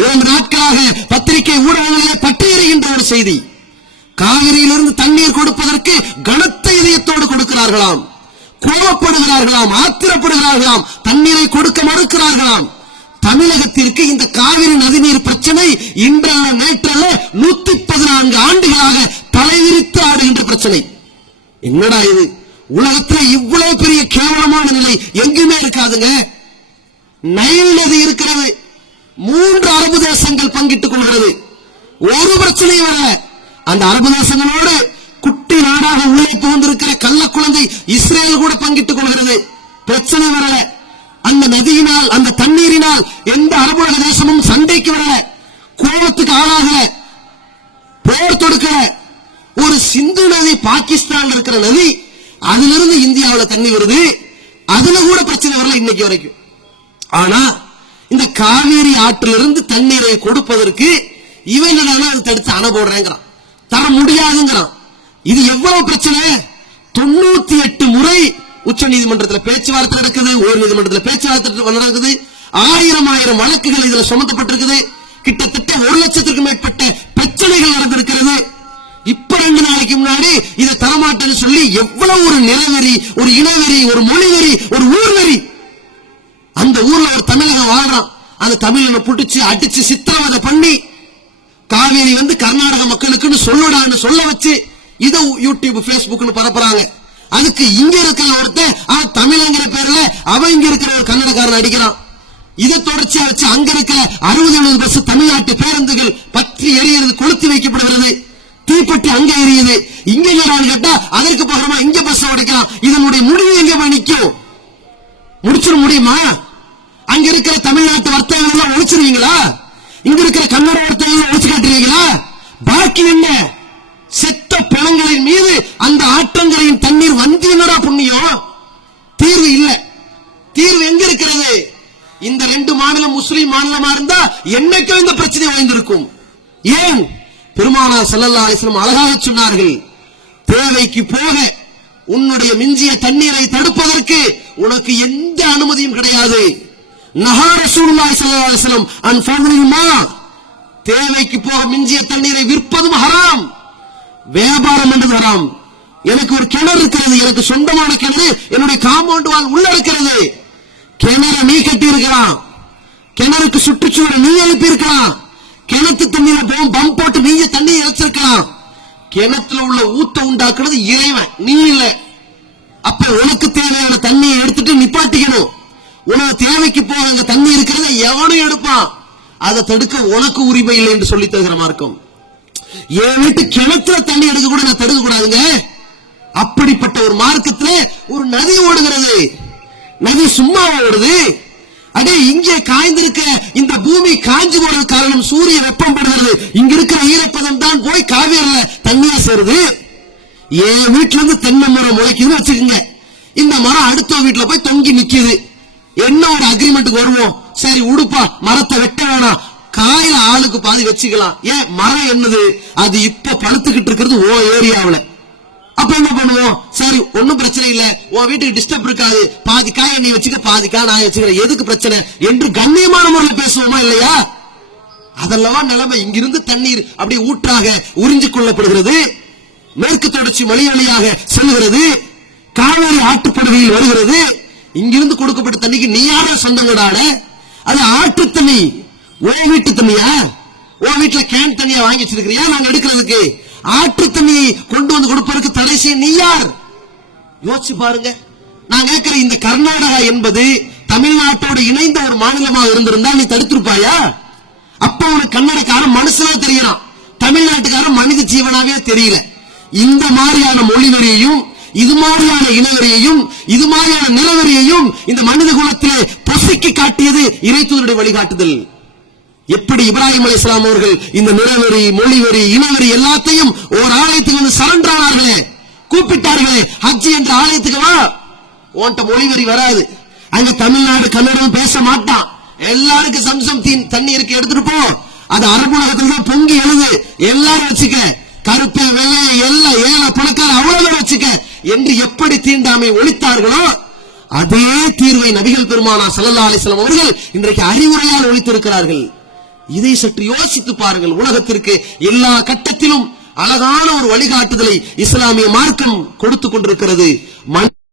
2 நாட்களாக பத்திரிகை ஊடகங்களிலே பட்டியலிடுகின்ற ஒரு செய்தி. காவிரியிலிருந்து தண்ணீர் கொடுப்பதற்கு கனத்த இதயத்தோடு கொடுக்கிறார்களாம், கோபப்படுகிறார்களாம், ஆத்திரப்படுகிறார்களாம், தண்ணீரை கொடுக்க மறுக்கிறார்களாம். தமிழகத்திற்கு இந்த காவிரி நதிநீர் பிரச்சனை இன்றல்ல நேற்றல்ல 114 ஆண்டுகளாக தலைவிரித்து ஆடுகின்ற பிரச்சனை. என்னடா இது? உலகத்தில் இவ்வளவு பெரிய கேவலமான நிலை எங்குமே இருக்காதுங்க. நைல் நதி இருக்கிறது, 3 அரபு தேசங்கள் பங்கிட்டுக் கொள்கிறது, ஒரு பிரச்சனையும் வரல. அந்த அரபு தேசங்களோடு குட்டி நாடாக உள்ளே புகுந்திருக்கிற கள்ள குழந்தை இஸ்ரேல் கூட பங்கிட்டுக் கொள்கிறது, பிரச்சனை வரல. அந்த நதியினால் அந்த தண்ணீரினால் எந்த அரபுலக தேசமும் சண்டைக்கு வரல, கோபத்துக்கு ஆளாகல, போர் தொடுக்கல. ஒரு சிந்து நதி பாகிஸ்தான் இருக்கிற நதி, அதிலிருந்து இந்தியாவில் தண்ணி வருது, அதுல கூட பிரச்சனை வரல இன்னைக்கு வரைக்கும். ஆனா இந்த காவேரி ஆற்றிலிருந்து தண்ணீரை கொடுப்பதற்கு இவன் அது தடுத்து அணை போடுறேங்கிறான், தர முடியாதுங்கிறான். இது எவ்வளவு பிரச்சனை? 98 முறை உச்ச நீதிமன்றத்தில் பேச்சுவார்த்தை நடக்குது, உயர் நீதிமன்றத்தில் பேச்சுவார்த்தை நடக்குது, 1000 வழக்குகள் இதுல சுமத்தப்பட்டிருக்குது, கிட்டத்தட்ட 1 லட்சத்திற்கும் மேற்பட்ட பிரச்சனைகள் நடந்திருக்கிறது. இப்ப 2 நாளைக்கு முன்னாடி இதை தரமாட்டேன்னு சொல்லி எவ்வளவு ஒரு நிலவெறி, ஒரு இனவெறி, ஒரு மொழிவெறி, ஒரு ஊர்வெறி. அந்த ஊர்ல ஒரு தமிழகம் வாழ்றான், அந்த தமிழனை புடிச்சு அடிச்சு சித்திரவதை பண்ணி காவேரி கர்நாடக மக்களுக்குன்னு சொல்லடான்னு சொல்ல வச்சு இதை யூடியூப் பேஸ்புக்னு பரப்புறாங்க. அதுக்கு இங்க இருக்கிற ஒருத்தன் தமிழ்ங்கிற பேர்ல அவன் இங்க இருக்கிற ஒரு கன்னடக்காரன் அடிக்கிறான். இதை தொடர்ச்சியா வச்சு அங்க இருக்கிற 60-70 பஸ் தமிழ்நாட்டு பேருந்துகள் பற்றி எரிகிறது, கொளுத்தி வைக்கப்படுகிறது, தீப்பற்றி அங்க எரியுது. இங்க என்னடான்னு கேட்டா அதற்கு பகரமா இங்க பஸ் உடைக்கலாம். இதனுடைய முடிவு எங்க போய் நிக்கும்? முடிச்சிட முடியுமா? அங்க இருக்கிற தமிழ்நாட்டு வர்த்தகங்கள் ஒழிச்சிருவீங்களா? இங்க இருக்கிற கன்னட வர்த்தகங்கள் ஒழிச்சு காட்டுவீங்களா? பாக்கி என்ன? செத்த பிணங்களின் மீது அந்த ஆற்றங்கரையின் தண்ணீர் வந்து என்னடா புண்ணியம்? தீர்வு இல்ல. தீர்வு எங்க இருக்கிறது? இந்த 2 மாநிலம் முஸ்லிம் மாநிலமா இருந்தா என்னைக்கும் இந்த பிரச்சனை வாய்ந்திருக்கும். ஏன்? பெருமானார் ஸல்லல்லாஹு அலைஹி வஸல்லம் அழகாக சொன்னார்கள், தேவைக்கு போக உன்னுடைய மிஞ்சிய தண்ணீரை தடுப்பதற்கு உனக்கு எந்த அனுமதியும் கிடையாது. நஹா ரசூலுல்லாஹி ஸல்லல்லாஹு அலைஹி வஸல்லம் அன் ஃபத்லில் மா, தேவைக்கு போக மிஞ்சிய தண்ணீரை விற்பதும் ஹராம், வியாபாரம் என்று ஹராம். எனக்கு ஒரு கிணறு இருக்கிறது, எனக்கு சொந்தமான கிணறு என்னுடைய காம்பவுண்ட் வால் உள்ள இருக்கிறது. கிணறு நீ கட்டி இருக்கலாம், கிணறுக்கு சுற்றுச்சுவர் நீ எழுப்பி இருக்கலாம், கிணத்து தண்ணீரை பம்ப் போட்டு நீங்க தண்ணி இறைச்சிருக்கலாம். கிணத்துல உள்ள ஊத்த உண்டாக்குறது இறைவன், நீ இல்ல. அப்ப உனக்கு தேவையான தண்ணியை எடுத்துட்டு நிப்பாட்டிக்கணும். உனக்கு தேவைக்கு போக அங்க தண்ணி இருக்கிறத எவனும் எடுப்பான், அதை தடுக்க உனக்கு உரிமை இல்லை என்று சொல்லி தருகிற மார்க்கம். என் வீட்டு கிணத்துல தண்ணி எடுக்க கூட நான் தடுக்க கூடாதுங்க. அப்படிப்பட்ட ஒரு மார்க்கத்துல ஒரு நதி ஓடுகிறது. நதி சும்மா ஓடுது? அடே, இங்கே காய்ந்திருக்க இந்த பூமி காஞ்சி போறது காரணம் சூரிய வெப்பம் படுகிறது. இங்க இருக்கிற ஈரப்பதம் தான் போய் காவேரியில தண்ணியா சேருது. என் வீட்டுல இருந்து தென்னை மரம் முளைக்குதுன்னு வச்சுக்கோங்க, இந்த மரம் அடுத்த வீட்டுல போய் தொங்கி நிக்குது. என்ன ஒரு அக்ரிமெண்ட்டுக்கு வருவோம்? சரி உடுப்பா, மரத்தை வெட்ட வேணாம், காயில ஆளுக்கு பாதி வச்சுக்கலாம். ஏன்? மரம் என்னது, அது இப்ப பழுத்துக்கிட்டு இருக்கிறது ஓ ஏரியாவில். அப்ப என்ன பண்ணுவோம்? சரி ஒன்னும் பிரச்சனை இல்ல, உன் வீட்டுக்கு டிஸ்டர்ப் இருக்காது, பாதி காய நீ வச்சுக்க, பாதி காய் நான் வச்சுக்கிறேன், எதுக்கு பிரச்சனை என்று கண்ணியமான முறையில் பேசுவோமா இல்லையா? அதெல்லாம் நிலைமை. இங்கிருந்து தண்ணீர் அப்படியே ஊற்றாக உறிஞ்சு கொள்ளப்படுகிறது, மேற்கு தொடர்ச்சி மலை வழியாக செல்கிறது, காவேரி ஆற்றுப்படுகையில் வருகிறது. இங்கிருந்து கொடுக்கப்பட்ட தண்ணிக்கு நீ யார சொந்தங்கடாட? அது ஆற்று தண்ணி, ஓ வீட்டு தண்ணியா? ஓ வீட்டுல கேன் தண்ணியா வாங்கி வச்சிருக்கிறியா நாங்க எடுக்கிறதுக்கு? ஆற்று தண்ணியை கொண்டு வந்து கொடுப்பதற்கு தடை செய்ய நீ யார்? யோசிச்சு பாருங்க. நான் கேட்கிற, இந்த கர்நாடகா என்பது தமிழ்நாட்டோடு இணைந்த ஒரு மாநிலமாக இருந்திருந்தா நீ தடுத்திருப்பாயா? அப்ப உனக்கு கன்னடக்காரன் மனுஷனா தெரியலாம், தமிழ்நாட்டுக்காரன் மனித ஜீவனாவே தெரியல. இந்த மாதிரியான மொழிவெறியையும் இது மாதிரியான இனவெறியையும் இது மாதிரியான நிலவெறியையும் இந்த மனித குலத்திலே பசிக்கு காட்டியது இறைத்தூதருடைய வழிகாட்டுதல். எப்படி இப்ராஹிம் அலைஹிஸ்ஸலாம் அவர்கள் இந்த நிலவெறி, மொழிவெறி, இனவெறி எல்லாத்தையும் ஒரு ஆலயத்துக்கு வந்து சரண்டர் ஆனார்களே, கூப்பிட்டார்களே, ஹஜ் என்ற ஆலயத்துக்கு வா, உன்கிட்ட மொழிவெறி வராது. அங்க தமிழ்நாடு கன்னடம் பேச மாட்டான். எல்லாருக்கும் சம்சம் தண்ணி இருக்கு, எடுத்துட்டு போ. அது அரபுலகத்துல தான் பொங்கி எழுது, எல்லாரும் வச்சுக்க, கருப்பை வெள்ளைய எல்லாம் ஏழை பணக்கார அவ்வளவு வச்சுக்க என்று எப்படி தீண்டாமை ஒழித்தார்களோ அதே தீர்வை நபிகள் பெருமானார் ஸல்லல்லாஹு அலைஹி வஸல்லம் அவர்கள் இன்றைக்கு அறிவுரையால் ஒழித்திருக்கிறார்கள். இதை சற்று யோசித்து பாருங்கள். உலகத்திற்கு எல்லா கட்டத்திலும் அழகான ஒரு வழிகாட்டுதலை இஸ்லாமிய மார்க்கம் கொடுத்துக் கொண்டிருக்கிறது.